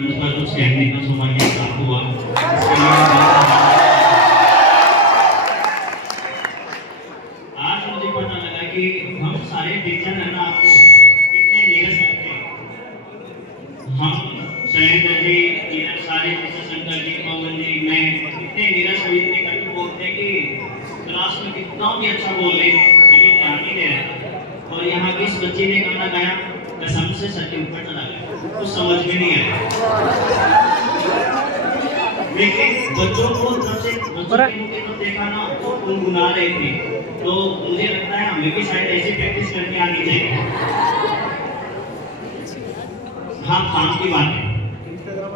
उसका कुछ कहने का सौभाग्य प्राप्त हुआ। आज मुझे पता लगा कि हम सारे टीचर है ना, आपको कितने नीरस लगते हैं। हम शैलेंद्र जी, इधर सारे जैसे शंकर जी, पवन जी, मैं इतने नीरस और इतने कटु बोलते हैं कि क्लास में कितना भी अच्छा बोल ले लेकिन ध्यान नहीं दे रहा। और यहाँ की इस बच्ची ने गाना गाया, कसम से सच के ऊपर चला गया, कुछ समझ में नहीं आया। लेकिन बच्चों को सबसे बच्चों के तो देखा ना, वो गुनगुना रहे थे, तो मुझे लगता है हमें भी शायद ऐसी प्रैक्टिस करके आनी चाहिए। हाँ, काम की बात है।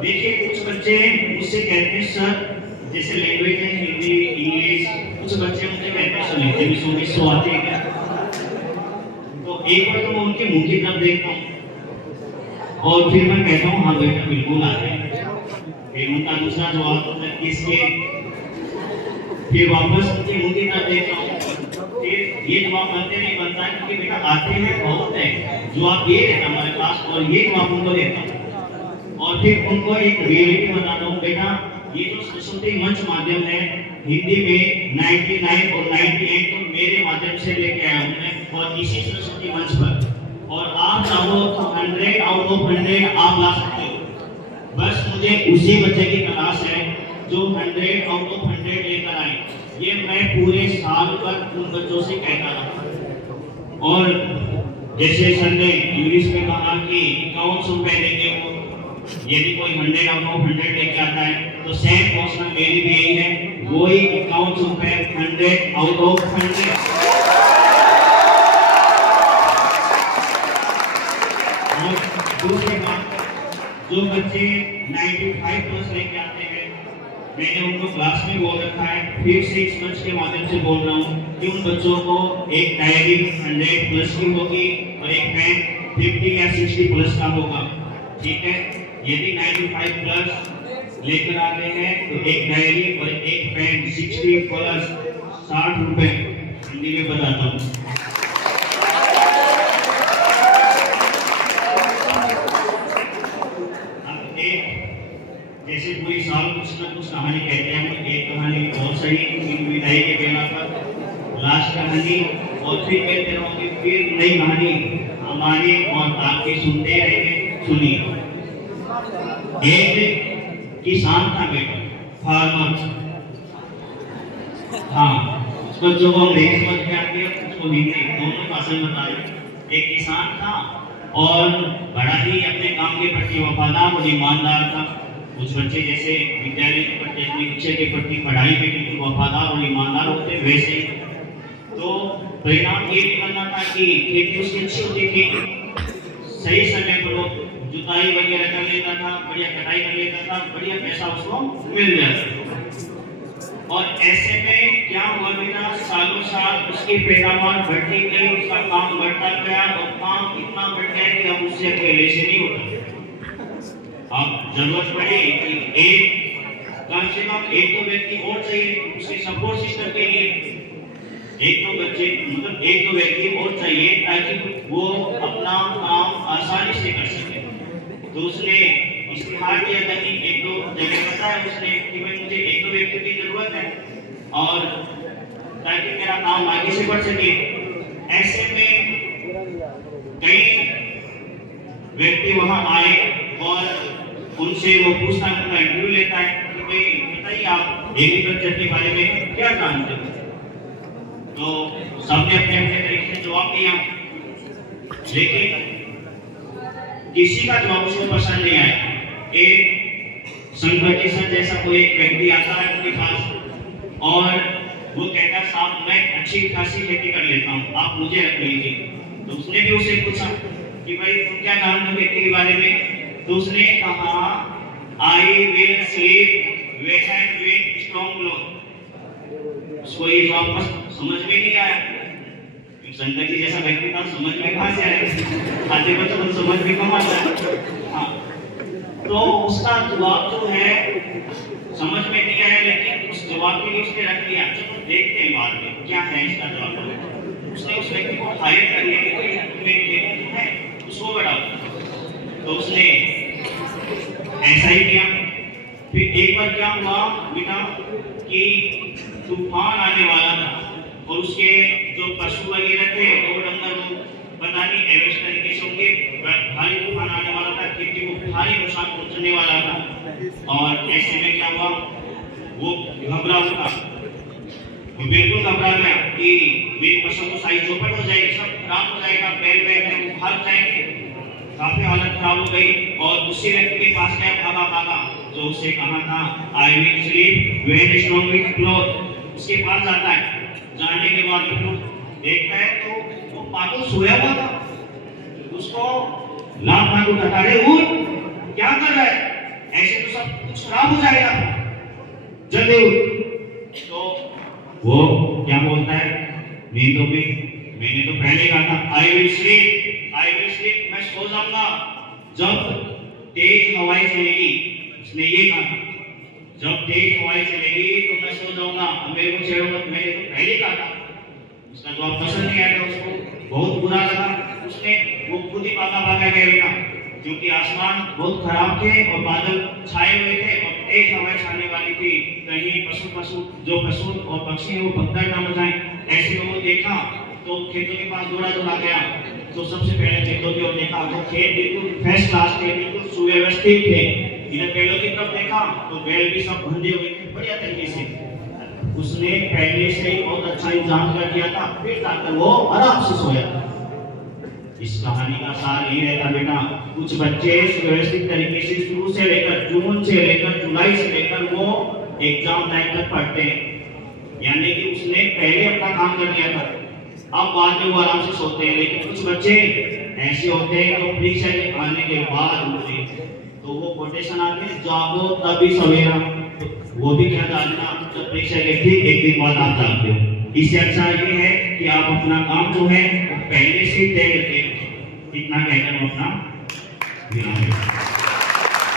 देखिए, कुछ बच्चे मुझसे कहते हैं सर, जैसे लैंग्वेज है हिंदी, इंग्लिश, कुछ बच्चे मुझे कहते हैं सुनते भी 100 आते हैं क्या? तो एक बार तो मैं उनके मुंह की तरफ देखता हूँ और फिर मैं कहता हूँ हाँ बेटा बिल्कुल आते हैं। फिर उनका दूसरा जवाब किसके, फिर वापस उनके मुंह की तरफ देखता हूँ, फिर ये जवाब बनते नहीं बनता है क्योंकि बेटा आते हैं बहुत है, जवाब ये देता हमारे पास और ये जवाब उनको देता हूँ। और फिर उनको एक रियलिटी बताता हूँ, बेटा ये जो सरस्वती मंच माध्यम है हिंदी में 99 और 98 तो मेरे माध्यम से लेके आया हूँ मैं, और इसी सरस्वती मंच पर, और आप चाहो तो 100 आउट ऑफ 100 आप ला सकते हो। बस मुझे उसी बच्चे की तलाश है जो 100 आउट ऑफ 100 लेकर आए। ये मैं पूरे साल पर उन बच्चों से कहता रहा। और जैसे सर ने इंग्लिश में कहा कि 51 रुपए देंगे वो, यदि कोई 100 आउट ऑफ 100 लेके आता है तो सेम क्वेश्चन मेरी भी यही है, वही 51 रुपए 100 आउट ऑफ 100। दूसरी बात, जो बच्चे 95 प्लस लेके आते हैं, मैंने उनको क्लास में बोल रखा है, फिर से इस मंच के माध्यम से बोल रहा हूँ कि उन बच्चों को एक डायरी 100 प्लस की होगी और एक पेन 50 या 60 प्लस का होगा, ठीक है। यदि 95 प्लस लेकर आ गए हैं तो एक डायरी और एक पेन 60 प्लस 60 रुपए, हिंदी में बताता हूँ। जैसे पूरी साल कुछ ना कुछ कहानी कहते हैं, एक कहानी बहुत सही विदाई के बेला पर लास्ट कहानी, और फिर कहते रहो कि फिर नई कहानी हमारी और आपकी सुनते रहेंगे। सुनिए, एक किसान था बेटा, फार्मर। हाँ, उसको जो हम अंग्रेजी समझ में आती है उसको हिंदी दोनों भाषा में बता रहे। एक किसान था और बड़ा ही अपने काम के प्रति वफादार और ईमानदार था। कुछ बच्चे जैसे विद्यालय के प्रति, अपनी शिक्षा के प्रति, पढ़ाई के प्रति वफादार और ईमानदार होते वैसे ही, तो परिणाम ये निकलना था कि खेती उसकी अच्छी होती थी, सही समय पर वो जुताई वगैरह कर लेता था, बढ़िया कटाई कर लेता था, बढ़िया पैसा उसको मिल जाता। और ऐसे में क्या हुआ बेटा, सालों साल उसकी पैदावार बढ़ती गई, उसका काम बढ़ता गया और काम इतना बढ़ गया कि अब उससे अकेले से नहीं होता। अब जरूरत पड़ी कि एक कम से कम एक तो व्यक्ति और चाहिए उसके सपोर्ट सिस्टम के लिए, एक तो बच्चे मतलब एक तो व्यक्ति और चाहिए ताकि वो अपना काम आसानी से कर सके। तो उसने इस्तेहार किया था कि एक दो जगह बताया उसने कि भाई मुझे एक दो व्यक्ति की जरूरत है और ताकि मेरा काम आगे से बढ़ सके। ऐसे में कई व्यक्ति वहां आए और उनसे वो पूछता है, उनका इंटरव्यू लेता है कि भाई बताइए आप एग्रीकल्चर के बारे में क्या जानते हो। तो सबने अपने अपने तरीके से जवाब दिया, लेकिन किसी का जवाब उसको पसंद नहीं आया। एक शंकर जी सर जैसा कोई एक व्यक्ति आता है उनके पास और वो कहता है साहब मैं अच्छी खासी खेती कर लेता हूँ, आप मुझे रख लीजिए। तो उसने भी उसे पूछा कि भाई तुम क्या जानते हो खेती के बारे में। तो उसने कहा I will sleep wet and win strong growth. उसको ये जवाब समझ में नहीं आया। शंकर जी जैसा व्यक्ति था, समझ में कहाँ से आएगा, खाते बच्चों को समझ में कम आता है। हाँ, तो उसका जवाब जो है समझ में नहीं आया, लेकिन उस जवाब के लिए उसने रख लिया। चलो देखते हैं बाद में क्या है इसका जवाब। उसने उस व्यक्ति को हायर कर लिया कि तुम्हें है उसको बढ़ाओ। तो उसने ऐसा ही किया। फिर एक बार क्या हुआ बेटा कि तूफान आने वाला था और उसके जो पशु वगैरह थे वो डंगर वो पता नहीं ऐसे तरीके से उनके भारी तूफान आने वाला था, खेती को भारी नुकसान पहुंचने वाला था। और ऐसे में क्या हुआ, वो घबरा उठा, वो बिल्कुल घबरा गया कि मेरी फसल तो सारी चौपट हो जाएगी, सब खराब हो जाएगा, बैल बैल में वो भाग जाएंगे। काफी हालत खराब हो गई और दूसरे व्यक्ति के पास गया, भागा भागा, जो उसे कहा था आई will sleep when snow will close. उसके पास जाता है, जाने के बाद फिर देखता है तो वो पागल सोया हुआ था। उसको लाभ मार उठाता है, उठ क्या कर रहा है, ऐसे तो सब कुछ खराब हो जाएगा, जल्दी उठ। तो वो क्या बोलता है, नींद हो गई, मैंने तो पहले कहा था आई विल स्लीप, मैं सो जाऊंगा जब तेज हवाएं चलेगी। उसने ये कहा जब तेज हवाएं चलेगी तो मैं सो जाऊंगा, मेरे को छेड़ो मत, मैंने तो पहले कहा था। उसका जवाब पसंद नहीं आया, उसको बहुत बुरा लगा। उसने वो खुद ही भागा गया बेटा, क्योंकि आसमान बहुत खराब थे और बादल छाए हुए थे और तेज हवाएं छाने वाली थी, कहीं पशु और पक्षी वो भगदड़ ना मचाएं। ऐसे में वो देखा तो खेतों के पास दौड़ा गया। तो सबसे पहले खेतों की ओर देखा तो खेत बिल्कुल फर्स्ट क्लास थे, बिल्कुल सुव्यवस्थित थे। इधर बैलों की तरफ देखा तो बैल भी सब बंधे हुए थे बढ़िया तरीके से। उसने पहले से ही बहुत अच्छा इंतजाम कर दिया था, फिर जाकर वो आराम से सोया। इस कहानी का सार ये रहता बेटा, कुछ बच्चे सुव्यवस्थित तरीके से शुरू से लेकर जून से लेकर जुलाई से लेकर वो एग्जाम टाइम तक पढ़ते हैं, यानी कि उसने पहले अपना काम कर दिया था, अब बाद में वो आराम से सोते हैं। लेकिन कुछ बच्चे ऐसे होते हैं जो परीक्षा के आने के बाद उठते हैं, तो वो कोटेशन आते हैं जागो तभी सवेरा, वो भी क्या जानना जब परीक्षा के ठीक एक दिन बाद आप जागते हो। इससे अच्छा ये है कि आप अपना काम जो है पहले से तय करके इतना कहकर अपना विराम।